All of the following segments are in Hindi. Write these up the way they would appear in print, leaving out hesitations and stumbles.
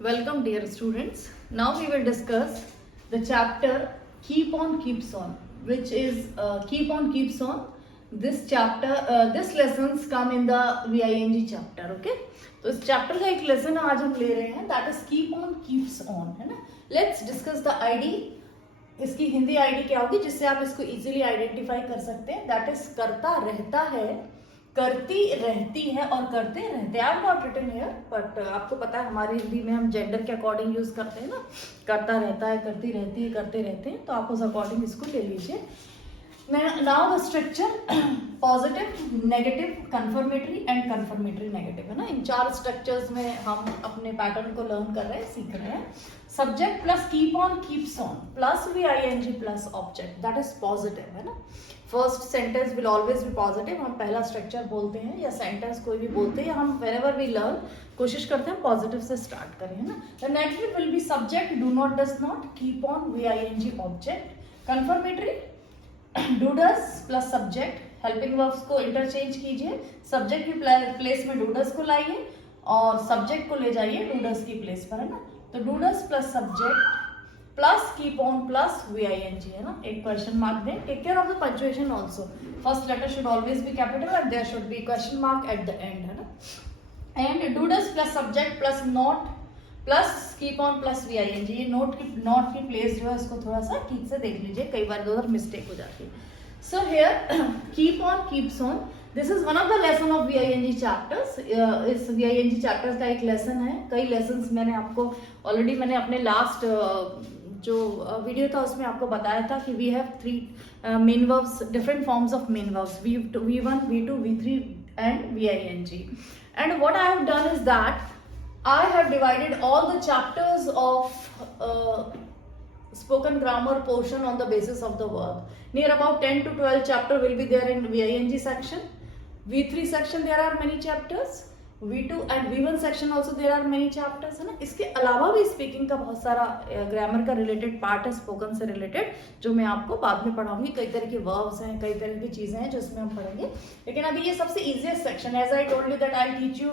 Welcome dear students. Now we will discuss the chapter Keep on Keeps on, which is Keep on Keeps on. This chapter, this lessons come in the VING chapter. Okay, तो इस chapter का एक lesson आज हम ले रहे हैं, that is Keep on Keeps on, है ना. Let's discuss the ID. इसकी हिंदी आईडी क्या होगी जिससे आप इसको इजीली आइडेंटिफाई कर सकते हैं. दैट इज करता रहता है, करती रहती है और करते रहते हैं. I am not written here but आपको पता है हमारी हिंदी में हम जेंडर के अकॉर्डिंग यूज करते हैं ना. करता रहता है, करती रहती है, करते रहते हैं, तो आप उस अकॉर्डिंग इसको ले लीजिए. Now the structure positive, negative, confirmatory and confirmatory negative, है ना. इन चार स्ट्रक्चर्स में हम अपने पैटर्न को लर्न कर रहे हैं, सीख रहे हैं. Subject plus keep on keeps on plus VING plus object, that is positive, है ना. First sentence will always be positive. हम पहला स्ट्रक्चर बोलते हैं या सेंटेंस कोई भी बोलते हैं या हम व्हेनेवर वी लर्न कोशिश करते हैं पॉजिटिव से स्टार्ट करें, है ना. The negative will be subject, do not, does not, keep on, VING, object. Confirmatory do does plus subject. Helping verbs को इंटरचेंज कीजिए, सब्जेक्ट की प्लेस में डू डस को लाइए और सब्जेक्ट को ले जाइए डू डस की प्लेस पर, है ना. तो do does plus subject plus keep on plus VING, है ना. एक क्वेश्चन मार्क दें. Take care of the punctuation also. First letter should always be capital and there should be question mark at the end, है ना. And do does plus subject plus not plus keep on plus VING. ये नॉट की प्लेस जो है इसको थोड़ा सा ठीक से देख लीजिए, कई बार उधर मिस्टेक हो जाती है. So here keep on keeps on, this is one of the lesson of VING chapters. इस VING चैप्टर्स का एक लेसन है. कई लेसन्स मैंने आपको ऑलरेडी मैंने अपने लास्ट जो वीडियो था उसमें आपको बताया था कि we have 3 main verbs, different forms of main verbs, V1, V2, V3 and VING. And what I have done is that I have divided all the chapters of spoken grammar portion on the basis of the verb. Near about 10 to 12 chapter will be there in VING section. V3 section there are many chapters. V2 and V1 section also there are many chapters, है ना. इसके अलावा भी स्पीकिंग का बहुत सारा ग्रामर का रिलेटेड पार्ट है, स्पोकन से रिलेटेड, जो मैं आपको बाद में पढ़ाऊंगी. कई तरह के वर्ब्स हैं, कई तरह की चीजें हैं जो इसमें हम पढ़ेंगे. लेकिन अभी ये सबसे easiest section, as I told you that I teach you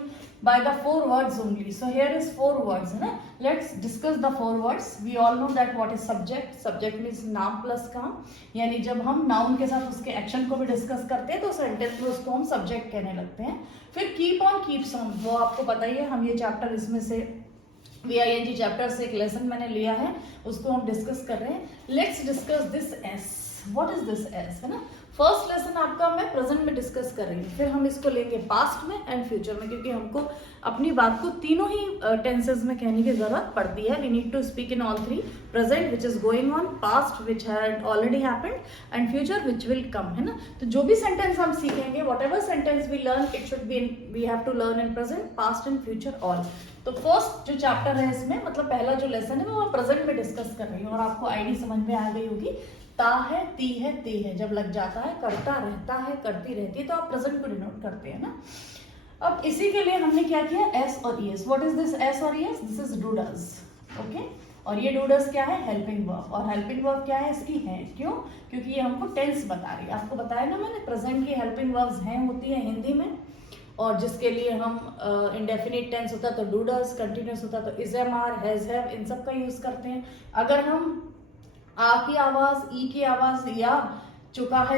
by the 4 words only. So here is 4 words, है ना. Let's discuss the 4 words. We all know that what is subject. Subject means नाम प्लस काम, यानी जब हम नाउन के साथ उसके एक्शन को भी डिस्कस करते हैं तो सेंटेंस में उसको हम सब्जेक्ट कहने लगते हैं. फिर कीप ऑन कीप्स ऑन, वो आपको पता ही है. हम ये चैप्टर इसमें से VING चैप्टर से एक लेसन मैंने लिया है, उसको हम डिस्कस कर रहे हैं. Let's discuss this S. What is this S, है ना. फर्स्ट लेसन आपका मैं प्रेजेंट में डिस्कस कर रही हूँ, फिर हम इसको लेंगे पास्ट में एंड फ्यूचर में, क्योंकि हमको अपनी बात को तीनों ही टेंसेस में कहने की जरूरत पड़ती है. We need to speak in all 3, present which is going on, past which had already happened and future which will come, है ना. तो जो भी सेंटेंस हम सीखेंगे, whatever sentence we learn, it should be we have to learn in present, past and future all. तो फर्स्ट जो चैप्टर है इसमें, मतलब पहला जो लेसन है वो प्रेजेंट में डिस्कस कर रही हूँ और आपको आईडी समझ में आ गई होगी. ता है, ती है, ते है, जब लग जाता है, करता रहता है, करती रहती है, तो आप प्रेजेंट को डिनोट करते हैं ना. अब इसी के लिए हमने क्या किया, एस और ES. What is this S और ES? This is do does, okay. और ये डू डज क्या है, हेल्पिंग वर्ब. और हेल्पिंग वर्ब क्या है इसकी, है. क्यों? क्योंकि ये हमको टेंस बता रही है. आपको बताया ना मैंने, प्रेजेंट की हेल्पिंग वर्ब्स हैं होती है हिंदी में, और जिसके लिए हम इंडेफिनिट टेंस होता है तो डू डज, कंटिन्यूस होता है तो is, am, are, has, have, इन सब का यूज करते हैं. अगर हम आ की आवाज, ई की आवाज या चुका है,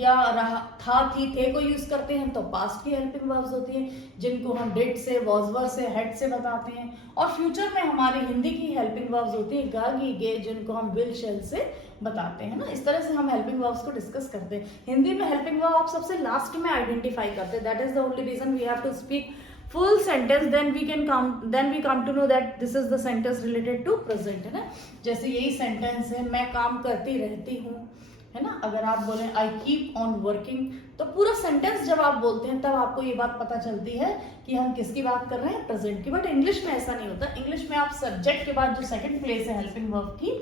या रहा, था, थी, थे को यूज करते हैं तो पास्ट की हेल्पिंग वर्ब्स होती हैं, जिनको हम डिड से, वॉज वर से, हेड से बताते हैं. और फ्यूचर में हमारी हिंदी की हेल्पिंग वर्ब्स होती है गा, गी, गे, जिनको हम विल, शेल से बताते हैं ना. इस तरह से हम हेल्पिंग वर्ब्स को डिस्कस करते हैं. हिंदी में हेल्पिंग वर्ब आप सबसे लास्ट में आइडेंटिफाई करते हैं. That is the only reason we have to speak full sentence, then we come to know that this is the sentence related to present, है ना. जैसे यही सेंटेंस है, मैं काम करती रहती हूँ, है ना. अगर आप बोलें आई कीप ऑन वर्किंग, तो पूरा सेंटेंस जब आप बोलते हैं तब आपको ये बात पता चलती है कि हम किसकी बात कर रहे हैं, प्रेजेंट की. बट इंग्लिश में ऐसा नहीं होता. इंग्लिश में आप सब्जेक्ट के बाद जो सेकंड प्लेस है हेल्पिंग वर्ब की,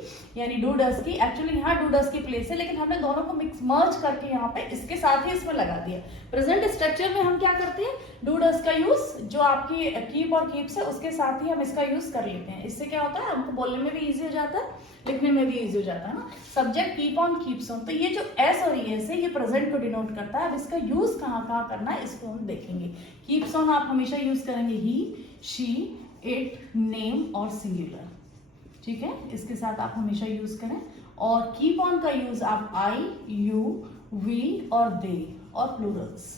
यानी डू डज की, एक्चुअली यहाँ डू डज की प्लेस है, लेकिन हमने दोनों को मिक्स मर्ज करके यहाँ पे इसके साथ ही इसमें लगा दिया. प्रेजेंट स्ट्रक्चर में हम क्या करते हैं, डू डज का यूज जो आपकी कीप और कीप्स है उसके साथ ही हम इसका यूज कर लेते हैं. इससे क्या होता है, हमको बोलने में भी इजी हो जाता है, लिखने में भी इजी हो जाता है ना. Subject keep on keeps on, तो ये जो एस और ईएस है ये प्रेजेंट को डिनोट करता है. अब इसका यूज कहाँ कहाँ करना है इसको हम देखेंगे. कीप्स ऑन आप हमेशा यूज करेंगे ही, शी, इट, नेम और सिंगुलर, ठीक है, इसके साथ आप हमेशा यूज करें। और कीप ऑन का यूज आप आई, यू, वी और दे और प्लूरल्स।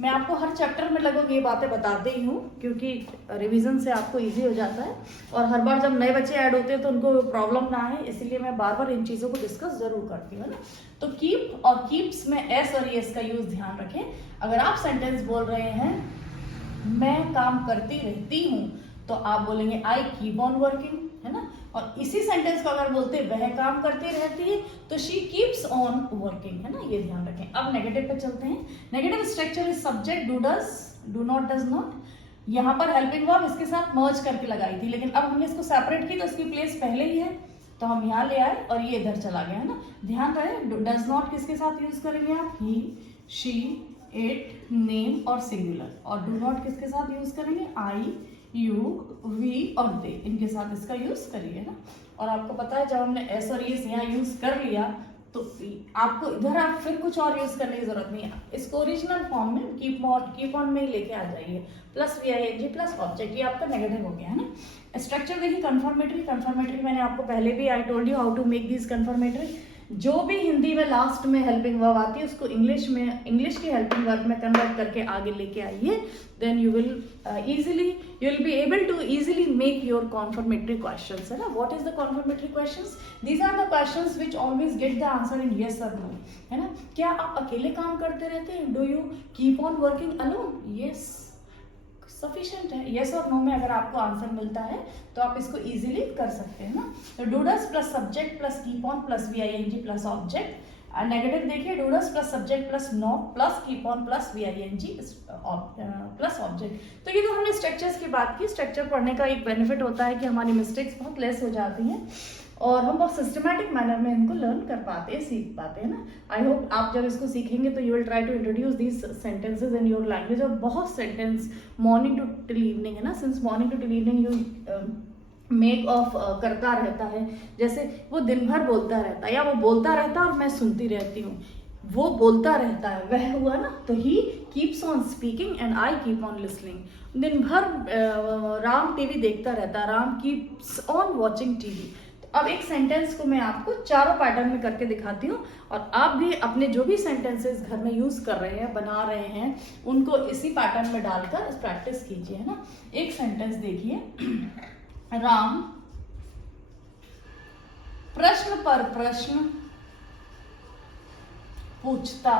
मैं आपको हर चैप्टर में लगभग ये बातें बताते ही हूँ, क्योंकि रिवीजन से आपको इजी हो जाता है और हर बार जब नए बच्चे ऐड होते हैं तो उनको प्रॉब्लम ना आए, इसीलिए मैं बार बार इन चीज़ों को डिस्कस जरूर करती हूँ ना। तो कीप और कीप्स में एस और एस का यूज ध्यान रखें। अगर आप सेंटेंस बोल रहे हैं मैं काम करती रहती हूँ, तो आप बोलेंगे आई कीप ऑन वर्किंग, है ना। और इसी सेंटेंस को अगर बोलते वह काम करती रहती है, तो शी कीप्स ऑन वर्किंग, है ना, ये ध्यान रखें। अब नेगेटिव पे चलते हैं। Negative structure is subject do does, do not, does not. यहाँ पर हेल्पिंग वर्ब इसके साथ मर्ज करके लगाई थी, लेकिन अब हमने इसको सेपरेट की तो इसकी प्लेस पहले ही है, तो हम यहाँ ले आए और ये इधर चला गया, है ना। ध्यान रहे डज नॉट किसके साथ यूज करेंगे आप, ही, शी, इट, नेम और सिंगुलर। और डू नॉट किसके साथ यूज करेंगे, आई, यू, वी और दे, इनके साथ इसका यूज करिए ना। और आपको पता है जब हमने एस और एस यहाँ यूज कर लिया तो आपको इधर आप फिर कुछ और यूज करने की जरूरत नहीं है, इसको ओरिजिनल फॉर्म में कीप ऑन में ही लेके आ जाइए, प्लस वी प्लस ऑब्जेक्ट, ये आपका नेगेटिव हो गया, है ना। स्ट्रक्चर देखिए कंफर्मेटरी मैंने आपको पहले भी I told you how to make this confirmatory. जो भी हिंदी में लास्ट में हेल्पिंग वर्ब आती है उसको इंग्लिश की हेल्पिंग वर्ब में कन्वर्ट करके आगे लेके आइए, then you will be able to easily make your confirmatory questions, है ना। What is the confirmatory questions? These are the questions which always get the answer in yes or no, है ना। क्या आप अकेले काम करते रहते हैं? Do you keep on working alone? Yes, sufficient है। यस और नो में अगर आपको आंसर मिलता है तो आप इसको इजीली कर सकते हैं ना। तो do does plus subject plus keep on plus V I N G plus object. Negative देखिए do does plus subject plus not plus keep on plus V I N G plus object. तो ये तो हमने स्ट्रक्चर्स की बात की। स्ट्रक्चर पढ़ने का एक बेनिफिट होता है कि हमारी मिस्टेक्स बहुत लेस हो जाती हैं और हम बहुत सिस्टमैटिक मैनर में इनको लर्न कर पाते हैं, सीख पाते हैं ना। आई होप आप जब इसको सीखेंगे तो you will try to introduce these sentences in your language. और बहुत sentence morning to till evening, है ना, since morning to till evening you make off करता रहता है, जैसे वो दिन भर बोलता रहता है या वो बोलता रहता है और मैं सुनती रहती हूँ, वो बोलता रहता है, वह हुआ ना। तो ही keeps on speaking and I keep on listening. दिन भर राम टीवी देखता रहता है, Ram keeps on watching TV. अब एक सेंटेंस को मैं आपको चारों पैटर्न में करके दिखाती हूँ और आप भी अपने जो भी सेंटेंसेस घर में यूज कर रहे हैं, बना रहे हैं, उनको इसी पैटर्न में डालकर प्रैक्टिस कीजिए, है ना। एक सेंटेंस देखिए, राम प्रश्न पर प्रश्न पूछता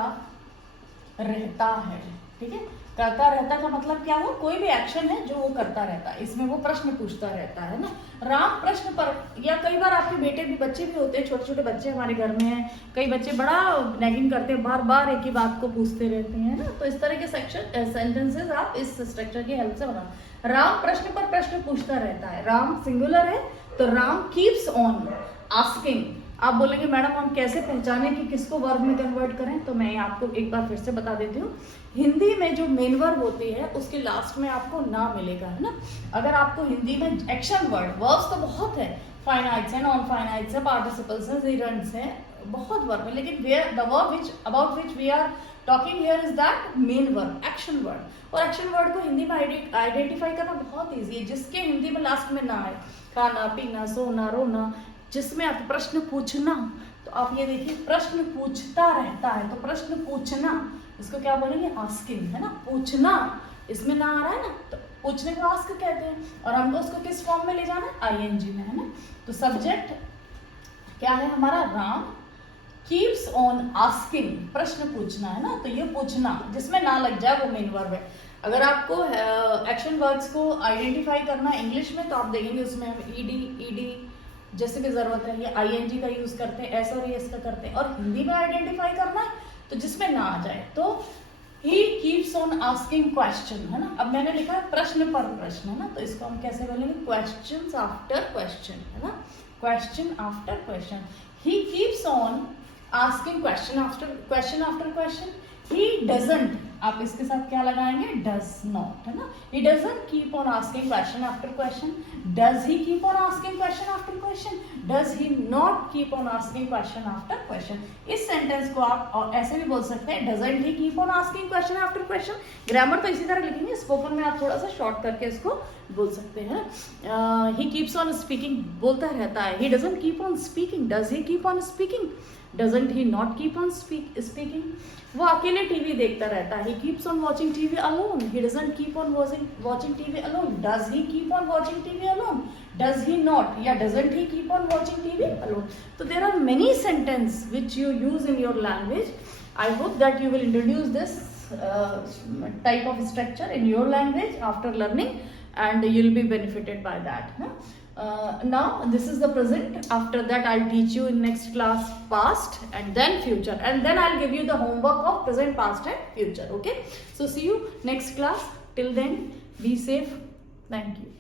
रहता है, ठीक है। करता रहता का मतलब क्या हुआ, कोई भी एक्शन है जो वो करता रहता है, इसमें वो प्रश्न पूछता रहता है ना। राम प्रश्न पर, या कई बार आपके बेटे भी, बच्चे भी होते हैं, छोटे छोटे बच्चे हमारे घर में हैं, कई बच्चे बड़ा नैगिंग करते हैं, बार बार एक ही बात को पूछते रहते हैं ना। तो इस तरह के सेंटेंसेस आप इस स्ट्रक्चर की हेल्प से बना। राम प्रश्न पर प्रश्न पूछता रहता है, राम सिंगुलर है तो राम कीप्स ऑन आस्किंग। आप बोलेंगे मैडम हम कैसे पहचाने कि किसको वर्ब में कन्वर्ट करें, तो मैं आपको एक बार फिर से बता देती हूँ। हिंदी में जो मेन वर्ब होती है उसके लास्ट में आपको ना मिलेगा, है ना। अगर आपको हिंदी में एक्शन वर्ब्स तो बहुत है, फाइनाइट्स है, नॉन फाइनाइट्स है, पार्टिसिपल्स है, जीरेंट्स है, बहुत वर्ब है, लेकिन the verb about which we are talking here is that main verb, action word. और एक्शन वर्ड को हिंदी में आइडेंटिफाई करना बहुत ईजी है, जिसके हिंदी में लास्ट में ना आए, खाना पीना सोना रोना, जिसमें आप प्रश्न पूछना, तो आप ये देखिए प्रश्न पूछता रहता है, तो प्रश्न पूछना, इसको क्या बोलेंगे, आस्किंग, है ना। पूछना इसमें ना आ रहा है ना, तो पूछने को आस्क कहते हैं। और हमको उसको किस फॉर्म में ले जाना है, आईएनजी में, है ना। तो सब्जेक्ट क्या है हमारा, राम कीप्स ऑन आस्किंग, प्रश्न पूछना, है ना। तो ये पूछना जिसमें ना लग जाए वो मेन वर्ब है। अगर आपको एक्शन वर्ड्स को आइडेंटिफाई करना इंग्लिश में तो आप देखेंगे उसमें हम ईडी जैसे भी जरूरत है, ये आईएनजी का यूज करते हैं, एस और एस का करते हैं। और हिंदी में आइडेंटिफाई करना है तो जिसमें ना आ जाए, तो ही कीप्स ऑन आस्किंग क्वेश्चन, है ना। अब मैंने लिखा है प्रश्न पर प्रश्न, है ना, तो इसको हम कैसे बोलेंगे, क्वेश्चंस आफ्टर क्वेश्चन, है ना, question after question. He keeps on asking question after question. He doesn't, आप इसके साथ क्या लगाएंगे, डज नॉट, है ना. ही doesn't keep on asking question after question. Does he keep on asking question after question. Does he not keep on asking question after question. इस सेंटेंस को आप ऐसे भी बोल सकते हैं, doesn't he keep on asking question after question. Grammar तो इसी तरह लिखेंगे, स्पोकन में आप थोड़ा सा शॉर्ट करके इसको बोल सकते हैं. ही कीप्स ऑन स्पीकिंग, बोलता रहता है. He doesn't keep on speaking. Does he keep on speaking. Doesn't he not keep on speaking. वो अकेले टीवी देखता रहता है. He keeps on watching TV alone. He doesn't keep on watching TV alone. Does he keep on watching TV alone. Does he not या doesn't he keep on watching TV alone. तो there are many sentence which you use in your language. I hope that you will introduce this type of structure in your language after learning, and you will be benefited by that. Now this is the present. After that I'll teach you in next class past and then future, and then I'll give you the homework of present, past and future. Okay, so see you next class. Till then, be safe. Thank you.